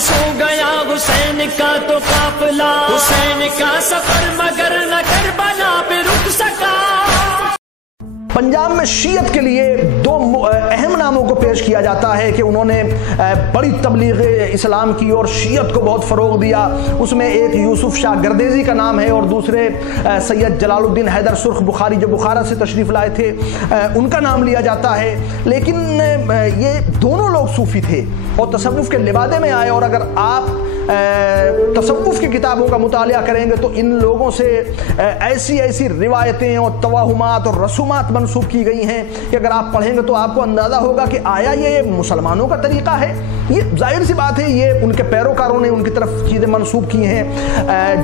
سو گیا حسین کا تو قافلہ، حسین کا سفر مگر نہ کربلا پہ رک سکا۔ پنجاب میں شیعت کے لیے دو اہم ناموں کو پیش کیا جاتا ہے کہ انہوں نے بڑی تبلیغ اسلام کی اور شیعت کو بہت فروغ دیا۔ اس میں ایک یوسف شاہ گردیزی کا نام ہے اور دوسرے سید جلال الدین حیدر سرخ بخاری جو بخارا سے تشریف لائے تھے ان کا نام لیا جاتا ہے۔ لیکن یہ دونوں لوگ صوفی تھے اور تصوف کے لبادے میں آئے، اور اگر آپ تصوف کی کتابوں کا مطالعہ کریں گے تو ان لوگوں سے ایسی روایتیں اور توہمات اور رسومات منسوب کی گئی ہیں کہ اگر آپ پڑھیں گے تو آپ کو اندازہ ہوگا کہ آیا یہ مسلمانوں کا طریقہ ہے؟ یہ ظاہر سی بات ہے یہ ان کے پیروکاروں نے ان کی طرف چیزیں منسوب کی ہیں۔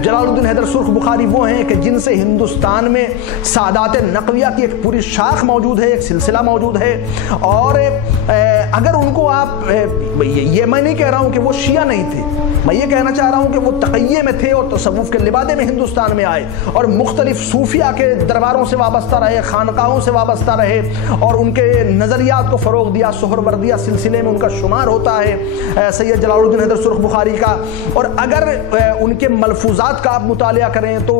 جلال الدین حیدر سرخ بخاری وہ ہیں کہ جن سے ہندوستان میں سادات نقویہ کی ایک پوری شاخ موجود ہے، ایک سلسلہ موجود ہے، اور اگر ان کو آپ یہ میں نہیں کہہ رہا ہوں کہ وہ شیعہ نہیں تھے، میں یہ کہنا چاہ رہا ہوں کہ وہ تقیے میں تھے اور تصوف کے لبادے میں ہندوستان میں آئے اور مختلف صوفیہ کے درباروں سے وابستہ رہے، خانقاہوں سے وابستہ رہے اور ان کے نظریات کو فروغ دیا۔ سہروردیہ سلسلے میں ان کا شمار ہوتا ہے سید جلال الدین حیدر سرخ بخاری کا، اور اگر ان کے ملفوظات کا آپ مطالعہ کریں تو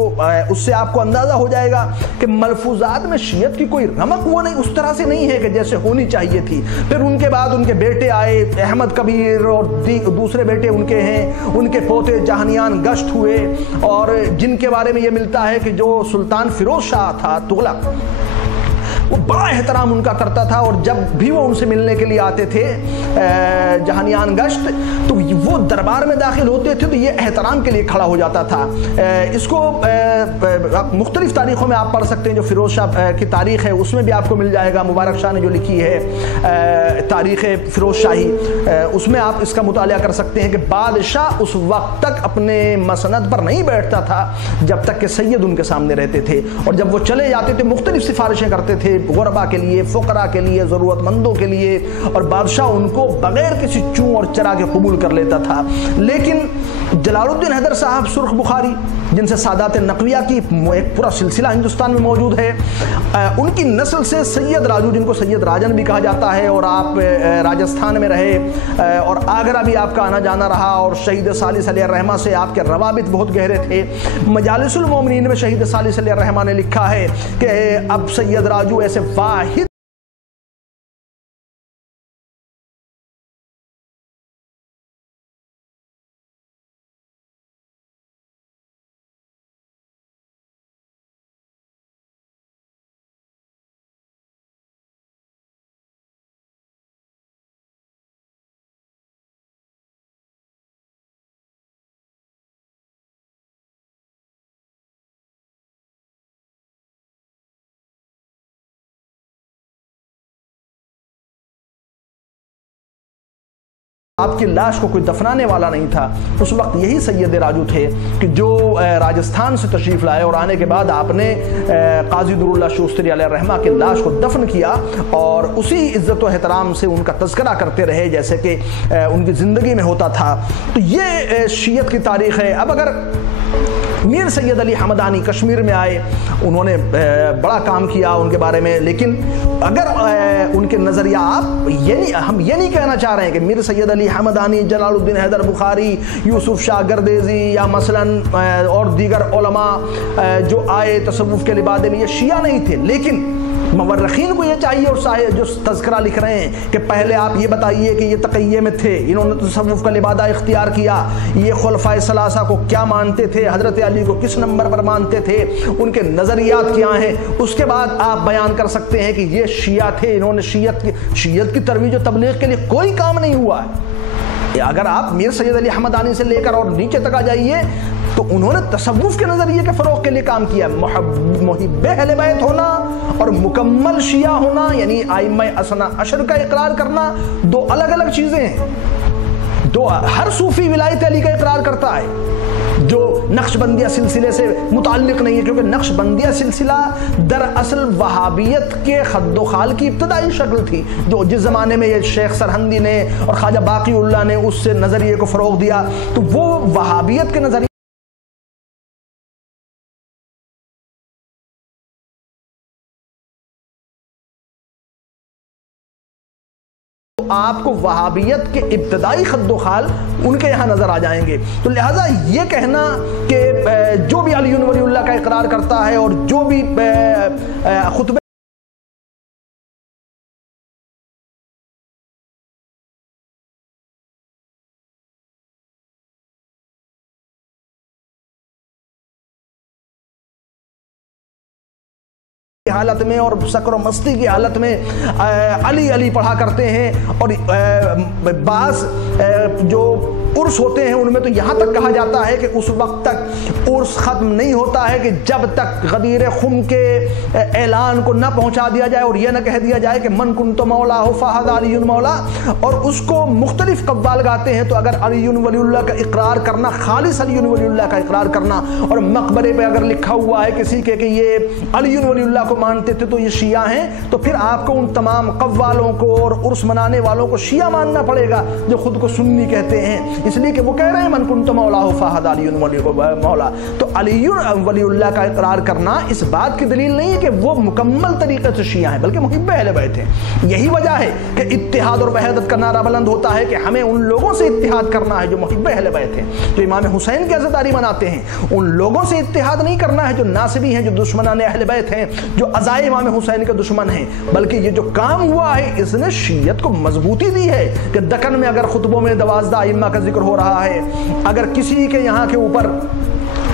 اس سے آپ کو اندازہ ہو جائے گا کہ ملفوظات میں شیعت کی کوئی رمق وہ نہیں، اس طرح سے نہیں ہے کہ جیسے ہونی چاہیے تھی۔ پھر ان کے بعد ان کے بیٹے آئے، احمد کبیر اور دوسرے بیٹے ان کے ہیں، ان کے پوتے جہانیان گشت ہوئے، اور جن کے بارے میں یہ ملتا ہے کہ جو سلطان فیروز شاہ تھا تغلق وہ بڑا احترام ان کا کرتا تھا، اور جب بھی وہ ان سے ملنے کے لیے آتے تھے جہانیان گشت تو وہ دربار میں داخل ہوتے تھے تو یہ احترام کے لیے کھڑا ہو جاتا تھا۔ اس کو مختلف تاریخوں میں آپ پڑھ سکتے ہیں، جو فیروز شاہ کی تاریخ ہے اس میں بھی آپ کو مل جائے گا، مبارک شاہ نے جو لکھی ہے تاریخ فیروز شاہی، اس میں آپ اس کا مطالعہ کر سکتے ہیں کہ بادشاہ اس وقت تک اپنے مسند پر نہیں بیٹھتا تھا جب تک کہ سید ان کے سامنے رہتے تھے، اور جب وہ چلے جاتے تھے مختلف سفارشیں کرتے تھے غربا کے لیے، فقراء کے لیے، ضرورت مندوں کے لیے، اور بادشاہ ان کو بغیر کسی چوں اور چرا کے قبول کر لیتا تھا۔ لیکن جلال الدین حیدر صاحب سرخ بخاری جن سے سادات نقویہ کی ایک پورا سلسلہ ہندوستان میں موجود ہے، ان کی نسل سے سید راجو جن کو سید راجن بھی کہا جاتا ہے، اور آپ راجستھان میں رہے اور آگرہ بھی آپ کا آنا جانا رہا، اور شہید ثالث علیہ الرحمہ سے آپ کے روابط بہت گہرے تھے۔ مجالس المومنین میں شہید ثالث علیہ الرحمہ نے لکھا ہے کہ اب سید راجو ایسے واحد آپ کی لاش کو کوئی دفنانے والا نہیں تھا۔ اس وقت یہی سید راجو تھے کہ جو راجستھان سے تشریف لائے، اور آنے کے بعد آپ نے قاضی در اللہ شوستری علیہ الرحمہ کی لاش کو دفن کیا، اور اسی عزت و احترام سے ان کا تذکرہ کرتے رہے جیسے کہ ان کی زندگی میں ہوتا تھا۔ تو یہ شیعت کی تاریخ ہے۔ اب اگر میر سید علی حمدانی کشمیر میں آئے، انہوں نے بڑا کام کیا ان کے بارے میں، لیکن اگر ان کے نظریہ ہم یہ نہیں کہنا چاہ رہے ہیں کہ میر سید علی حمدانی، جلال الدین حیدر بخاری، یوسف شاہ گردیزی یا مثلاً اور دیگر علماء جو آئے تصوف کے لبادے میں یہ شیعہ نہیں تھے، لیکن مورخین کو یہ چاہیے اور جو تذکرہ لکھ رہے ہیں کہ پہلے آپ یہ بتائیے کہ یہ تقیے میں تھے، انہوں نے تصوف کا لبادہ اختیار کیا، یہ خلفائے ثلاثہ کو کیا مانتے تھے، حضرت علی کو کس نمبر پر مانتے تھے، ان کے نظریات کیا ہیں، اس کے بعد آپ بیان کر سکتے ہیں کہ یہ شیعہ تھے، انہوں نے شیعت کی ترویج و تبلیغ کے لیے کوئی کام نہیں ہوا ہے۔ اگر آپ میر سید علی حمدانی سے لے کر اور نیچے تک آ جائیے تو انہوں نے تصوف کے نظریے کے فروغ کے لیے کام کیا۔ محب اہل بیت ہونا اور مکمل شیعہ ہونا یعنی ائمہ اثنا عشر کا اقرار کرنا دو الگ الگ چیزیں ہیں۔ ہر صوفی ولایت علی کا اقرار کرتا ہے جو نقش بندیہ سلسلے سے متعلق نہیں ہے، کیونکہ نقش بندیہ سلسلہ دراصل وہابیت کے خد و خال کی ابتدائی شکل تھی، جو جس زمانے میں یہ شیخ سرہندی نے اور خواجہ باقی اللہ نے اس سے نظریے کو فروغ دیا، تو وہ وہابیت کے نظریے آپ کو وہابیت کے ابتدائی خد و خال ان کے یہاں نظر آ جائیں گے۔ تو لہٰذا یہ کہنا کہ جو بھی علی ولی اللہ کا اقرار کرتا ہے اور جو بھی خطبے کی حالت میں اور سکر و مستی کی حالت میں علی علی پڑھا کرتے ہیں، اور بعض جو عرس ہوتے ہیں ان میں تو یہاں تک کہا جاتا ہے کہ اس وقت تک عرس ختم نہیں ہوتا ہے کہ جب تک غدیر خم کے اعلان کو نہ پہنچا دیا جائے اور یہ نہ کہہ دیا جائے کہ من کنت مولا ہو فہد علی مولا، اور اس کو مختلف قوال گاتے ہیں۔ تو اگر علی ولی اللہ کا اقرار کرنا، خالص علی ولی اللہ کا اقرار کرنا، اور مقبرے پہ اگر لکھا ہوا ہے کسی کے کہ یہ علی ولی اللہ کو مانتے تھے تو یہ شیعہ ہیں، تو پھر آپ کو ان تمام قوالوں کو اور عرس منانے والوں کو شیعہ ماننا پڑے گا جو خود کو سنی کہتے ہیں، اس لیے کہ وہ کہہ رہے ہیں من کنت مولا فہد علی مولا۔ تو علی ولی اللہ کا اقرار کرنا اس بات کی دلیل نہیں ہے کہ وہ مکمل طریقے سے شیعہ ہیں، بلکہ محب اہل بیت ہیں۔ یہی وجہ ہے کہ اتحاد اور وحدت کا نعرہ بلند ہوتا ہے کہ ہمیں ان لوگوں سے اتحاد کرنا ہے جو محب اہل بیت ہیں، جو امام حسین کی عزاداری مناتے ہیں۔ ان لوگوں سے اتحاد نہیں کرنا ہے جو ناصبی ہیں، جو دشمنان اہل بیت ہیں، جو عزائے امام حسین کے دشمن ہیں، بلکہ یہ جو کام ہوا ہے اس نے شیعت کو مضبوطی دی ہے کہ دکن میں اگر خطبوں میں 12 ائمہ کا ذکر ہو رہا ہے، اگر کسی کے یہاں کے اوپر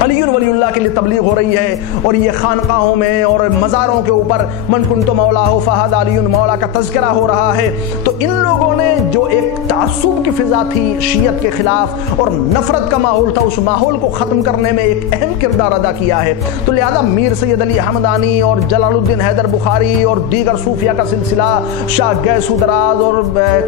علی ولی اللہ کے لیے تبلیغ ہو رہی ہے اور یہ خانقاہوں میں اور مزاروں کے اوپر من کنت مولا ہو فہد علی مولا کا تذکرہ ہو رہا ہے، تو ان لوگوں نے جو ایک تعصب کی فضا تھی شیعت کے خلاف اور نفرت کا ماحول تھا، اس ماحول کو ختم کرنے میں ایک اہم کردار ادا کیا ہے۔ تو لہذا میر سید علی حمدانی اور جلال الدین حیدر بخاری اور دیگر صوفیہ کا سلسلہ، شاہ گیسو دراز اور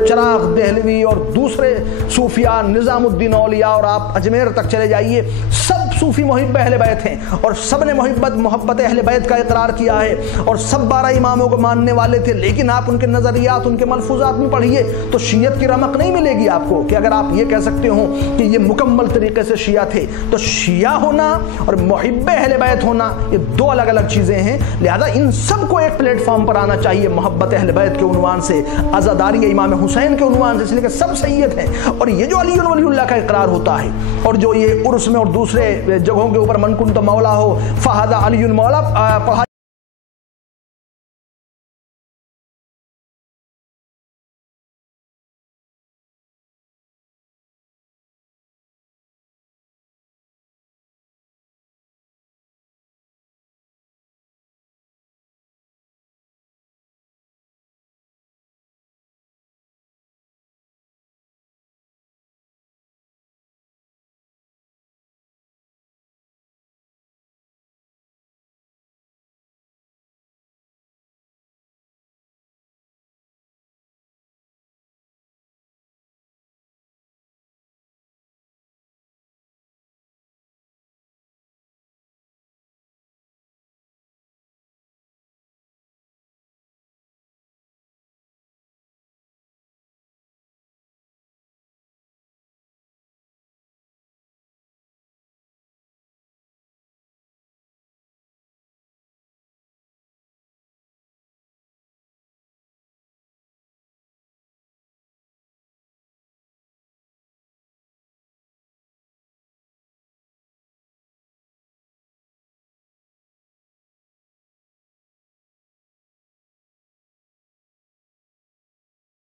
چراغ دہلوی اور دوسرے صوفیہ، نظام الدین اولیاء، اور آپ اجمیر تک چلے جائیے، سب صوفی محب اہل بیت ہیں اور سب نے محبت اہل بیت کا اقرار کیا ہے اور سب 12 اماموں کو ماننے والے تھے، لیکن آپ ان کے نظریات، ان کے ملفوظات میں پڑھیے تو شیعت کی رمق نہیں ملے گی آپ کو کہ اگر آپ یہ کہہ سکتے ہو کہ یہ مکمل طریقے سے شیعہ تھے۔ تو شیعہ ہونا اور محب اہل بیت ہونا یہ دو الگ الگ چیزیں ہیں، لہذا ان سب کو ایک پلیٹ فارم پر آنا چاہیے محبت اہل بیت کے عنوان سے، عزاداری امام حسین کے عنوان سے، اس لیے کہ سب سید ہیں۔ اور یہ جو علی ولی اللہ کا اقرار ہوتا ہے اور جو یہ عرس میں اور دوسرے جگہوں کے اوپر من کنت مولا ہو فہد علی مولا پڑھا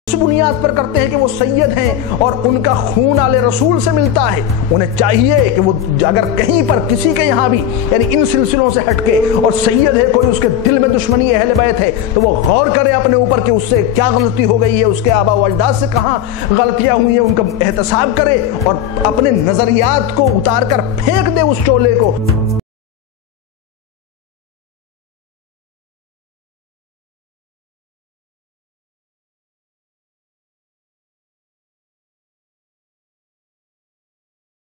اس بنیاد پر کرتے ہیں کہ وہ سید ہیں اور ان کا خون آل رسول سے ملتا ہے۔ انہیں چاہیے کہ وہ اگر کہیں پر کسی کے یہاں بھی یعنی ان سلسلوں سے ہٹ کے اور سید ہے کوئی، اس کے دل میں دشمنی اہل بیت ہے، تو وہ غور کرے اپنے اوپر کہ اس سے کیا غلطی ہو گئی ہے، اس کے آبا و اجداد سے کہاں غلطیاں ہوئی ہیں، ان کا احتساب کرے اور اپنے نظریات کو اتار کر پھینک دے اس چولے کو۔